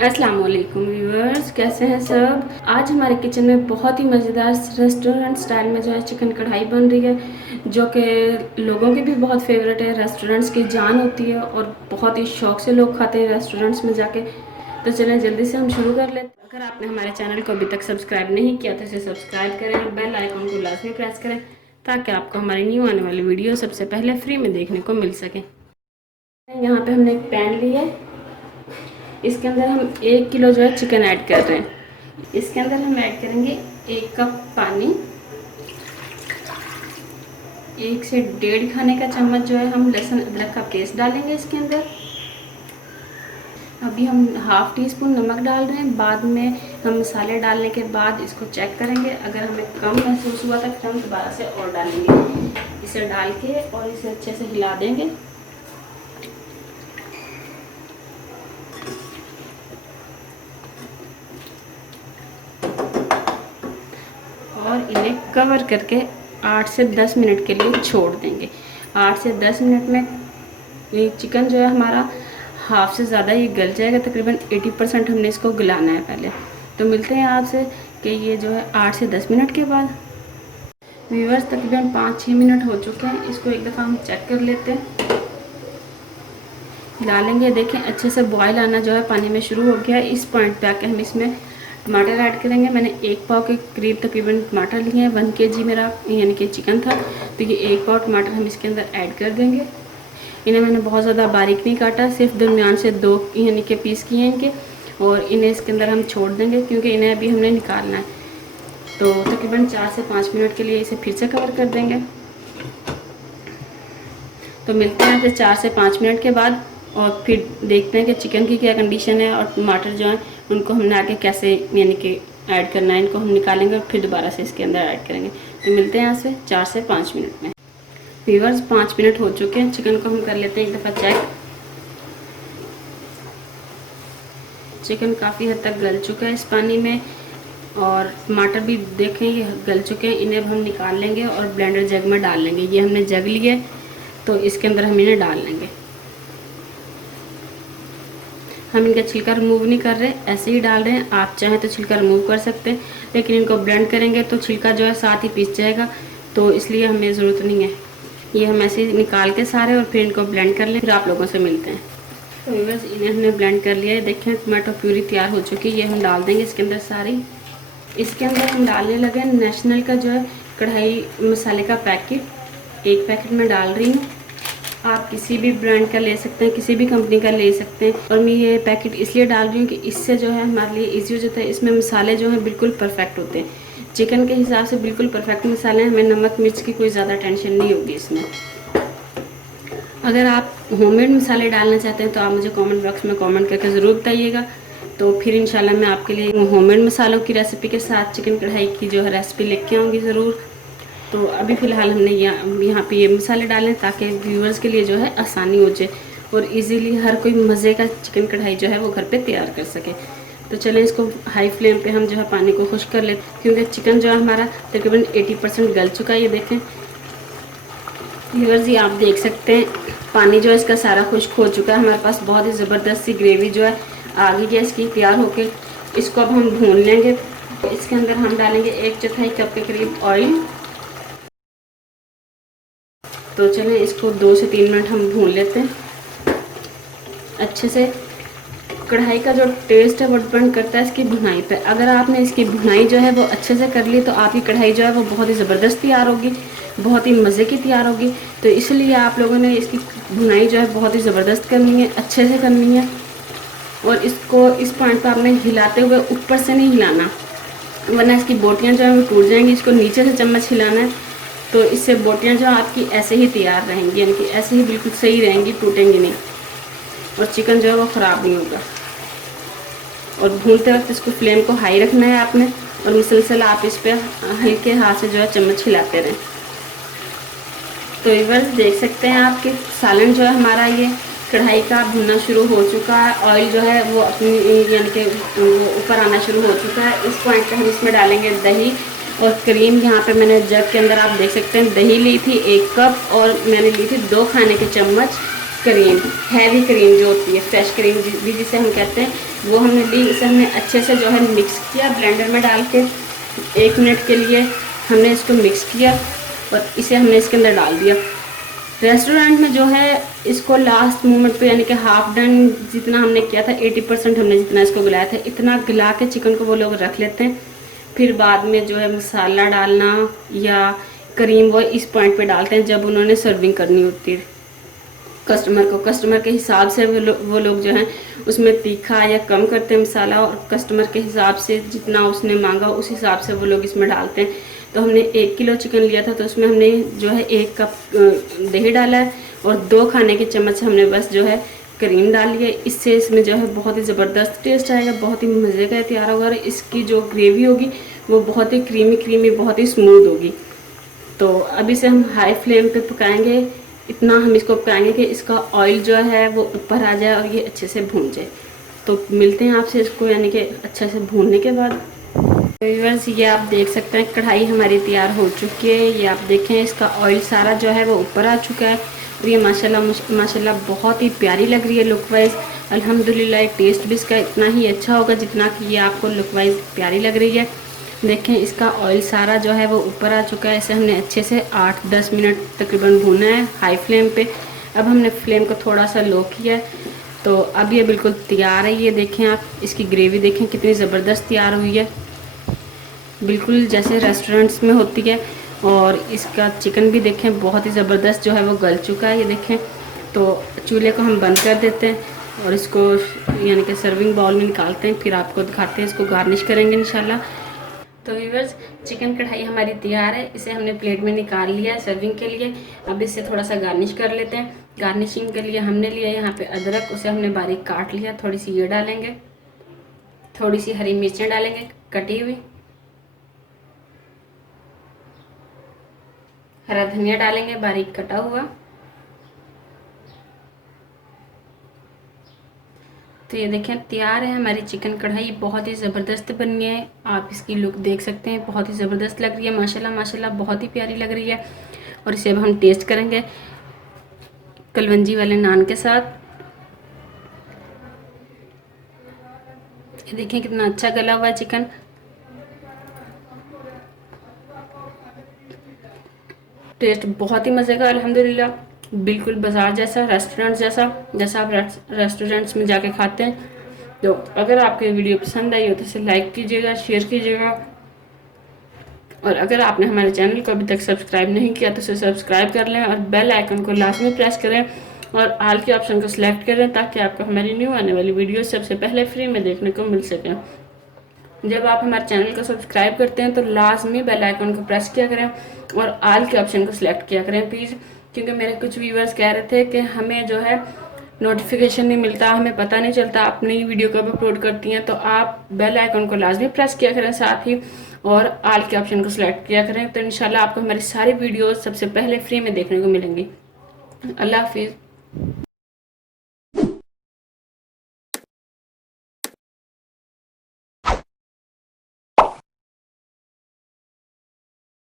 अस्सलाम वालेकुम व्यूअर्स, कैसे हैं सब। आज हमारे किचन में बहुत ही मज़ेदार रेस्टोरेंट स्टाइल में जो है चिकन कढ़ाई बन रही है, जो कि लोगों की भी बहुत फेवरेट है। रेस्टोरेंट्स की जान होती है और बहुत ही शौक से लोग खाते हैं रेस्टोरेंट्स में जाके। तो चलें जल्दी से हम शुरू कर लेते हैं। अगर आपने हमारे चैनल को अभी तक सब्सक्राइब नहीं किया तो इसे सब्सक्राइब करें और बेल आइकन को लाजमी प्रेस करें ताकि आपको हमारी न्यू आने वाली वीडियो सबसे पहले फ्री में देखने को मिल सके। यहाँ पे हमने एक पैन लिया है, इसके अंदर हम 1 किलो जो है चिकन ऐड कर रहे हैं। इसके अंदर हम ऐड करेंगे 1 कप पानी, 1 से 1.5 खाने का चम्मच जो है हम लहसुन अदरक का पेस्ट डालेंगे इसके अंदर। अभी हम ½ टीस्पून नमक डाल रहे हैं। बाद में हम मसाले डालने के बाद इसको चेक करेंगे, अगर हमें कम महसूस हुआ तो फिर हम दोबारा से और डालेंगे। इसे डाल के और इसे अच्छे से हिला देंगे। और इन्हें कवर करके 8 से 10 मिनट के लिए छोड़ देंगे। 8 से 10 मिनट में ये चिकन जो है हमारा हाफ से ज़्यादा ये गल जाएगा। तकरीबन 80% हमने इसको गलाना है पहले। तो मिलते हैं आपसे कि ये जो है 8 से 10 मिनट के बाद। व्यूअर्स, तकरीबन 5-6 मिनट हो चुके हैं। इसको एक दफ़ा हम चेक कर लेते हैं, हिला लेंगे। देखें अच्छे से बॉयल आना जो है पानी में शुरू हो गया है। इस पॉइंट पे आके हम इसमें टमाटर ऐड करेंगे। मैंने 1 पाव के करीब तकरीबन टमाटर लिए हैं। 1 kg मेरा यानी कि चिकन था, तो ये 1 पाव टमाटर हम इसके अंदर ऐड कर देंगे। इन्हें मैंने बहुत ज़्यादा बारीक नहीं काटा, सिर्फ दरमियान से 2 यानी कि पीस किए हैं इनके, और इन्हें इसके अंदर हम छोड़ देंगे क्योंकि इन्हें अभी हमने निकालना है। तो तकरीबन 4 से 5 मिनट के लिए इसे फिर से कवर कर देंगे। तो मिलते हैं फिर 4 से 5 मिनट के बाद और फिर देखते हैं कि चिकन की क्या कंडीशन है और टमाटर जो हैं उनको हमने आगे कैसे यानी कि ऐड करना है। इनको हम निकालेंगे और फिर दोबारा से इसके अंदर ऐड करेंगे। तो मिलते हैं यहाँ से 4 से 5 मिनट में। व्यूअर्स, 5 मिनट हो चुके हैं। चिकन को हम कर लेते हैं एक दफ़ा चेक। चिकन काफ़ी हद तक गल चुका है इस पानी में, और टमाटर भी देखें ये गल चुके हैं। इन्हें अब हम निकाल लेंगे और ब्लेंडर जग में डाल लेंगे। ये हमने जग लिया है तो इसके अंदर हम इन्हें डाल लेंगे। हम इनका छिलका रिमूव नहीं कर रहे, ऐसे ही डाल रहे हैं। आप चाहें तो छिलका रिमूव कर सकते हैं, लेकिन इनको ब्लेंड करेंगे तो छिलका जो है साथ ही पीस जाएगा, तो इसलिए हमें ज़रूरत नहीं है। ये हम ऐसे ही निकाल के सारे और फिर इनको ब्लेंड कर लें, फिर आप लोगों से मिलते हैं। तो बस इन्हें हमने ब्लेंड कर लिया है। देखें टमाटो प्यूरी तैयार हो चुकी है। ये हम डाल देंगे इसके अंदर सारी। इसके अंदर हम डालने लगे नेशनल का जो है कढ़ाई मसाले का पैकेट। 1 पैकेट में डाल रही हूँ। आप किसी भी ब्रांड का ले सकते हैं, किसी भी कंपनी का ले सकते हैं। और मैं ये पैकेट इसलिए डाल रही हूँ कि इससे जो है हमारे लिए इजी हो जाता है। इसमें मसाले जो हैं बिल्कुल परफेक्ट होते हैं, चिकन के हिसाब से बिल्कुल परफेक्ट मसाले हैं। हमें नमक मिर्च की कोई ज़्यादा टेंशन नहीं होगी इसमें। अगर आप होममेड मसाले डालना चाहते हैं तो आप मुझे कमेंट बॉक्स में कमेंट करके ज़रूर बताइएगा। तो फिर इंशाल्लाह मैं आपके लिए होममेड मसालों की रेसिपी के साथ चिकन कढ़ाई की जो है रेसिपी लेके आऊँगी ज़रूर। तो अभी फ़िलहाल हमने यहाँ पे ये मसाले डालें ताकि व्यूअर्स के लिए जो है आसानी हो जाए और इजीली हर कोई मज़े का चिकन कढ़ाई जो है वो घर पे तैयार कर सके। तो चलें इसको हाई फ्लेम पे हम जो है पानी को खुश्क कर लेते हैं, क्योंकि चिकन जो है हमारा तकरीबन 80% गल चुका है। ये देखें व्यूअर्स, ये आप देख सकते हैं पानी जो है इसका सारा खुश्क हो चुका है। हमारे पास बहुत ही ज़बरदस्त सी ग्रेवी जो है आ गई है इसकी तैयार होके। इसको अब हम भून लेंगे। इसके अंदर हम डालेंगे 1/4 कप के करीब ऑयल। तो चलें इसको 2 से 3 मिनट हम भून लेते हैं अच्छे से। कढ़ाई का जो टेस्ट है वो डिपेंड करता है इसकी भुनाई पे। अगर आपने इसकी भुनाई जो है वो अच्छे से कर ली तो आपकी कढ़ाई जो है वो बहुत ही ज़बरदस्त तैयार होगी, बहुत ही मज़े की तैयार होगी। तो इसलिए आप लोगों ने इसकी भुनाई जो है बहुत ही ज़बरदस्त करनी है, अच्छे से करनी है। और इसको इस पॉइंट पर आपने हिलाते हुए ऊपर से नहीं हिलाना, वरना इसकी बोटियाँ जो है वो टूट जाएंगी। इसको नीचे से चम्मच हिलाना है, तो इससे बोटियाँ जो आपकी ऐसे ही तैयार रहेंगी, यानी कि ऐसे ही बिल्कुल सही रहेंगी, टूटेंगी नहीं, और चिकन जो है वो ख़राब नहीं होगा। और भूनते वक्त इसको फ्लेम को हाई रखना है आपने, और मुसलसल आप इस पर हल्के हाथ से जो है चम्मच हिलाते रहें। तो व्यूअर्स, देख सकते हैं आप कि सालन जो है हमारा ये कढ़ाई का भुनना शुरू हो चुका है। ऑयल जो है वो अपनी यानी कि ऊपर आना शुरू हो चुका है। इस पॉइंट पे हम इसमें डालेंगे दही और क्रीम। यहाँ पे मैंने जग के अंदर आप देख सकते हैं दही ली थी 1 कप, और मैंने ली थी 2 खाने के चम्मच क्रीम, हैवी क्रीम जो होती है, फ्रेश क्रीम भी जिसे हम कहते हैं, वो हमने ली। इसे हमने अच्छे से जो है मिक्स किया ब्लेंडर में डाल के। 1 मिनट के लिए हमने इसको मिक्स किया और इसे हमने इसके अंदर डाल दिया। रेस्टोरेंट में जो है इसको लास्ट मोमेंट पे, यानी कि हाफ डन जितना हमने किया था, 80% हमने जितना इसको गलाया था, इतना गला के चिकन को वो लोग रख लेते हैं। फिर बाद में जो है मसाला डालना या क्रीम वो इस पॉइंट पे डालते हैं जब उन्होंने सर्विंग करनी होती है कस्टमर को। कस्टमर के हिसाब से वो लोग जो हैं उसमें तीखा या कम करते हैं मसाला, और कस्टमर के हिसाब से जितना उसने मांगा उस हिसाब से वो लोग इसमें डालते हैं। तो हमने 1 किलो चिकन लिया था, तो उसमें हमने जो है 1 कप दही डाला है और 2 खाने के चम्मच हमने बस जो है क्रीम डाल लिया। इससे इसमें जो है बहुत ही ज़बरदस्त टेस्ट आएगा, बहुत ही मज़े का तैयार होगा। इसकी जो ग्रेवी होगी वो बहुत ही क्रीमी बहुत ही स्मूथ होगी। तो अभी से हम हाई फ्लेम पे पकाएंगे। इतना हम इसको पकाएंगे कि इसका ऑयल जो है वो ऊपर आ जाए और ये अच्छे से भून जाए। तो मिलते हैं आपसे इसको यानी कि अच्छे से भूनने के बाद। व्यूअर्स, ये आप देख सकते हैं कढ़ाई हमारी तैयार हो चुकी है। ये आप देखें इसका ऑयल सारा जो है वो ऊपर आ चुका है और ये माशाल्लाह बहुत ही प्यारी लग रही है लुक वाइज। अल्हम्दुलिल्लाह टेस्ट भी इसका इतना ही अच्छा होगा जितना कि ये आपको लुक वाइज प्यारी लग रही है। देखें इसका ऑयल सारा जो है वो ऊपर आ चुका है। इसे हमने अच्छे से 8-10 मिनट तकरीबन भूना है हाई फ्लेम पे। अब हमने फ्लेम को थोड़ा सा लो किया है, तो अब ये बिल्कुल तैयार है। ये देखें आप, इसकी ग्रेवी देखें कितनी ज़बरदस्त तैयार हुई है, बिल्कुल जैसे रेस्टोरेंट्स में होती है। और इसका चिकन भी देखें बहुत ही ज़बरदस्त जो है वो गल चुका है। ये देखें, तो चूल्हे को हम बंद कर देते हैं और इसको यानी कि सर्विंग बाउल में निकालते हैं, फिर आपको दिखाते हैं, इसको गार्निश करेंगे इंशाल्लाह। तो व्यूअर्स, चिकन कढ़ाई हमारी तैयार है। इसे हमने प्लेट में निकाल लिया है सर्विंग के लिए। अब इससे थोड़ा सा गार्निश कर लेते हैं। गार्निशिंग के लिए हमने लिया यहाँ पे अदरक, उसे हमने बारीक काट लिया। थोड़ी सी ये डालेंगे, थोड़ी सी हरी मिर्चें डालेंगे कटी हुई, हरा धनिया डालेंगे बारीक कटा हुआ। तो ये देखें तैयार है हमारी चिकन कढ़ाई, बहुत ही ज़बरदस्त बनी है। आप इसकी लुक देख सकते हैं, बहुत ही ज़बरदस्त लग रही है, माशाल्लाह बहुत ही प्यारी लग रही है। और इसे अब हम टेस्ट करेंगे कलवंजी वाले नान के साथ। ये देखें कितना अच्छा गला हुआ है चिकन। टेस्ट बहुत ही मज़े का अल्हम्दुलिल्लाह, बिल्कुल बाज़ार जैसा, रेस्टोरेंट जैसा आप रेस्टोरेंट्स में जाके खाते हैं। तो अगर आपको वीडियो पसंद आई हो तो इसे लाइक कीजिएगा, शेयर कीजिएगा, और अगर आपने हमारे चैनल को अभी तक सब्सक्राइब नहीं किया तो इसे सब्सक्राइब कर लें और बेल आइकन को लाजमी प्रेस करें और ऑल के ऑप्शन को सिलेक्ट करें ताकि आपको हमारी न्यू आने वाली वीडियो सबसे पहले फ्री में देखने को मिल सके। जब आप हमारे चैनल को सब्सक्राइब करते हैं तो लाजमी बेल आइकन को प्रेस किया करें और ऑल के ऑप्शन को सिलेक्ट किया करें प्लीज़, क्योंकि मेरे कुछ व्यूवर्स कह रहे थे कि हमें जो है नोटिफिकेशन नहीं मिलता, हमें पता नहीं चलता आप नई वीडियो कब अपलोड करती हैं। तो आप बेल आइकन को लाजमी प्रेस किया करें साथ ही, और ऑल के ऑप्शन को सिलेक्ट किया करें, तो इंशाल्लाह आपको हमारी सारी वीडियोस सबसे पहले फ्री में देखने को मिलेंगी। अल्लाह हाफिज़।